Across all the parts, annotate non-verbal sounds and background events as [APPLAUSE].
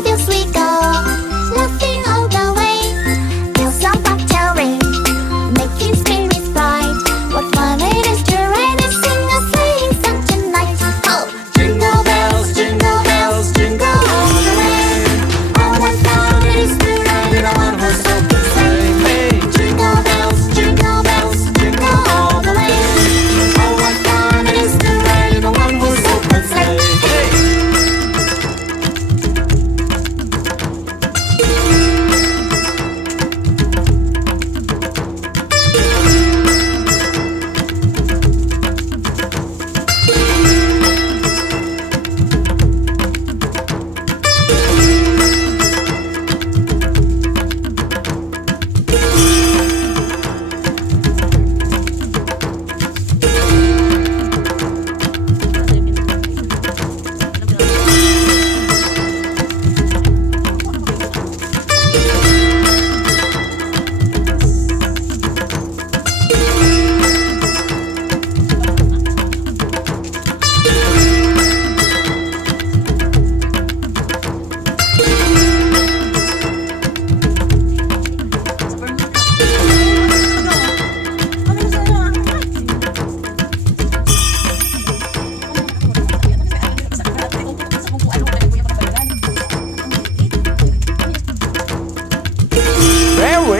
Feels sweet.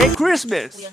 Merry Christmas!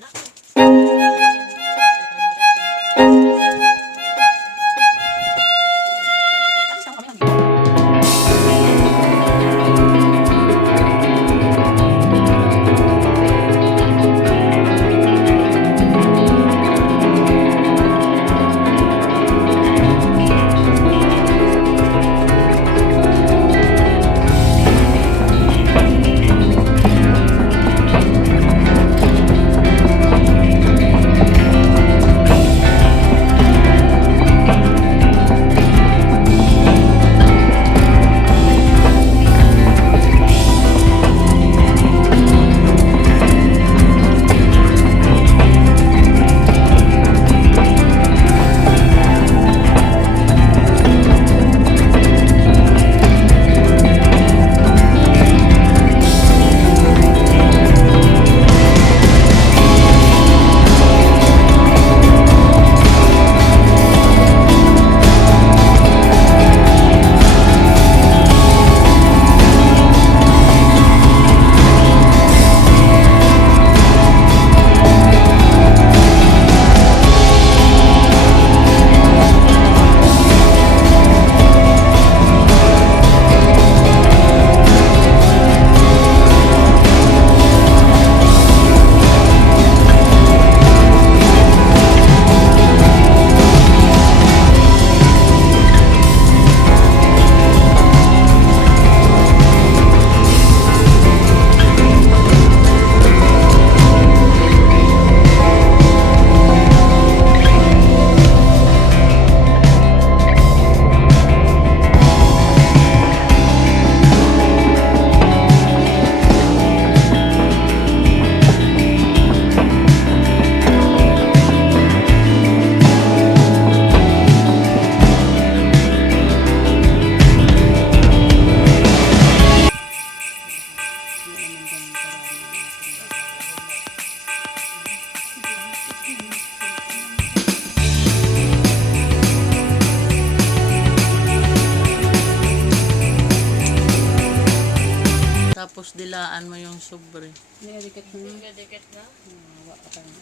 Tapos dilaan mo yung sobre. Nilalikat mo na. Dikit na. Hawa ka pa na.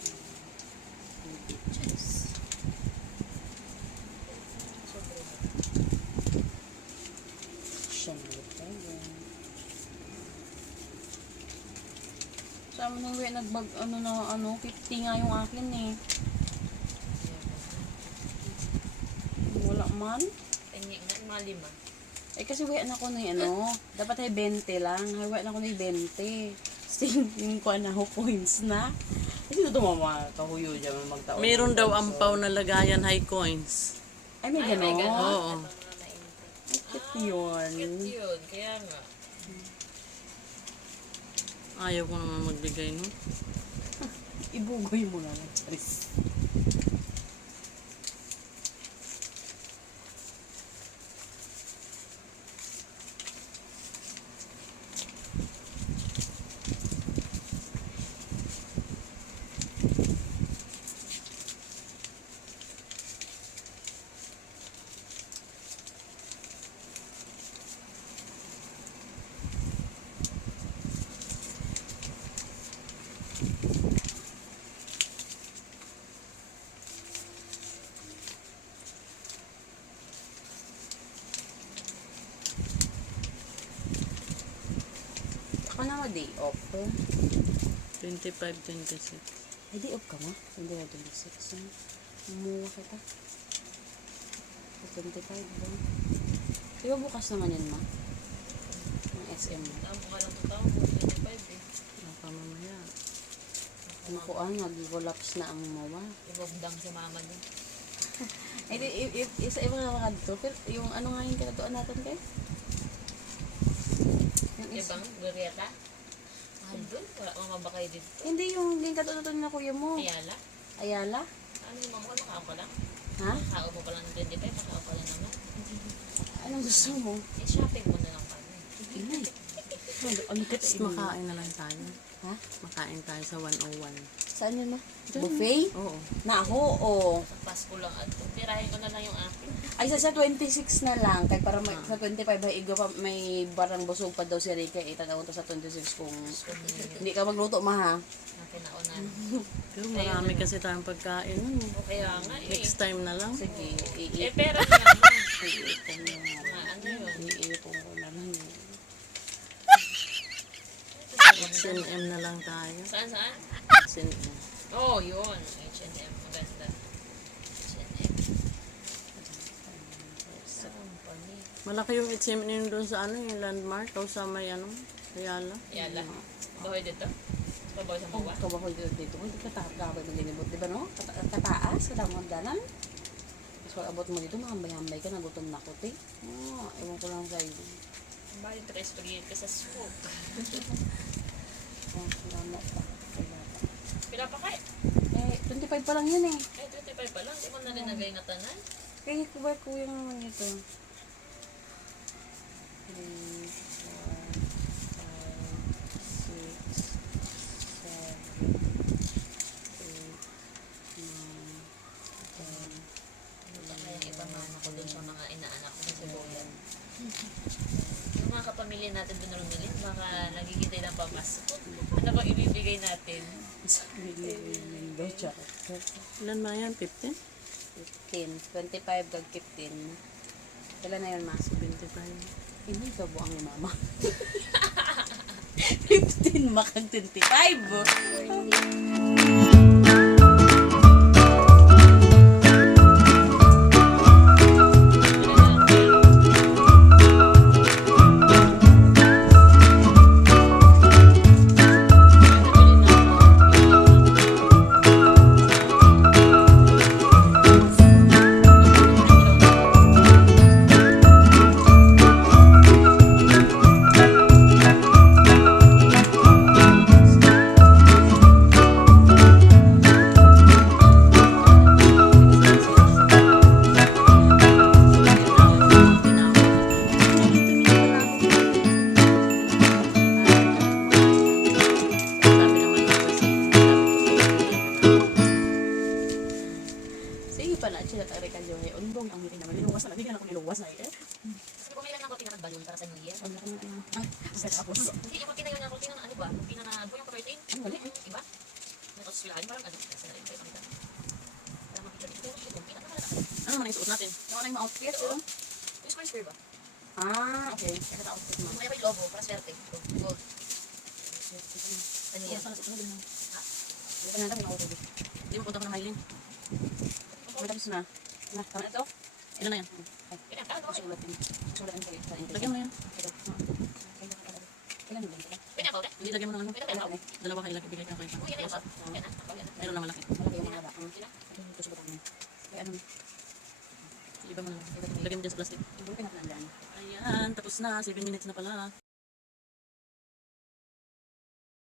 Siya na ulit tayo. Sa amin nung nagbag, ano na, ano, 50 nga yung akin eh. Wala man. Tingi nga, mga lima. Eh kasi wala na ako na yung ano, dapat ay 20 lang. Wala na ako na yung 20. Sing, yung kuha na points na. Kasi ito mga kahuyo dyan magtaon. Meron daw ampaw na lagayan high coins. Ay, may gano'n. Oo. Cute yun. Yun, kaya nga. Ayaw ko naman magbigay no. [LAUGHS] Ibugoy mo na lang. Charis. ako na day off ko. 25, 26. Ay, day off ka mo? Hindi na 26. Umuha kita. 25 ba? Di ba bukas naman yun, ma? Ang SM mo. Tama ka lang tutawa mo. 25 eh. Baka mamaya. Ang kuan, nag-relaps na ang mawa. Ibogdang si mama [LAUGHS] dun. Eh, isa ibang mga dito. Pero yung ano nga yung kinatuan natin kayo? Ibang Glorieta? Ah, Andun? Wala mga ba kayo dito? Hindi yung hindi katutunan na kuya mo. Ayala? Ayala? Ano yung mama ko? Nakaupo lang? Ha? Nakaupo pa lang ng 25, nakaupo lang naman. Anong gusto mo? Eh, shopping mo na lang kami. Inay. Tapos makain na lang tayo. Ha? Makain tayo sa 101. Saan yun na? Buffet? Oo. Na ako, o. Pasko lang at pirahin ko na lang yung akin. Ay, sa, sa 26 na lang. Kaya para may, sa 25 ay igo pa, may barang busog pa daw si Rika. Eh, tagawin to sa 26 kung hindi ka magluto, ma ha. Nakinaunan. Pero marami kasi tayong pagkain. O kaya nga eh. Next time na lang. Sige, iipon. Eh, pero nga. Iipon. Ano yun? Iipon ko H&M na lang tayo. Saan, saan? H&M. Oh, yun. H&M. Maganda. H&M. Malaki yung H&M doon sa ano, yung landmark. O sa may ano, Ayala. Ayala. Bahoy dito? Kabahoy sa oh, mawa? Kabahoy dito dito. Hindi ka takagabay mo din Di ba no? Kataas, kadamang danan. So, abot mo dito, mahambay-hambay ka. Nagutom na ko, te. Oo, ewan ko lang sa'yo. Bali, tres pagigit ka sa scoop. [LAUGHS] Wala pa. Pila pa kay? Eh, 25 pa lang yun eh. Eh, 25 pa lang. Di mo na rin nagay na tanan? Kaya kubay ko yung naman ito. 3, 4, pamana ko dun sa mga inaanak ko sa sibuyan. [LAUGHS] Mga kapamilya natin doon na lumilin, baka nagigitay ng pamas. Ano bang ibibigay natin? Ilan ma yan? 15? 15. 25 kag 15. Kailan na yun, ma? 25. Hindi ka buang ni mama. [LAUGHS] 15 makag 25. Sige pala, sila tayo ka yun. Undong ang hindi naman. Niluwas na. Na kung niluwas na eh. Kasi bumili lang ng kopi ng balloon para sa New Year. Laki ng Ah, sa tapos. Hindi, yung na yun, kopi ng ano ba? Kopi na na, yung pa-13? Ang galing. Iba? Tapos sila, parang ano, na rin kayo makita. Para makita dito, yung na naman. Ano yung suot natin? Nawa na yung outfit. oh. Yung square square ba? Ah, okay. Kaya na outfit mo. May logo, para swerte. Gold. Ano yan? Hindi pa na lang outfit. Hindi mo punta ko ng Highland. Ano tapos na? Na, tama na ito? Ilan na yan? Sulatin. Sulatin internet. Lagyan mo yan. Ganito? Pwede ako, Hindi, lagyan mo ng ano. Dalawa kayo. Bigay ka kayo. Na na. Meron na malaki. Malaki yung mga baka. Ito sa butang. Kaya ano? Iba mo na. Lagyan mo dyan sa plastic. Ayan, tapos na. 7 minutes na pala.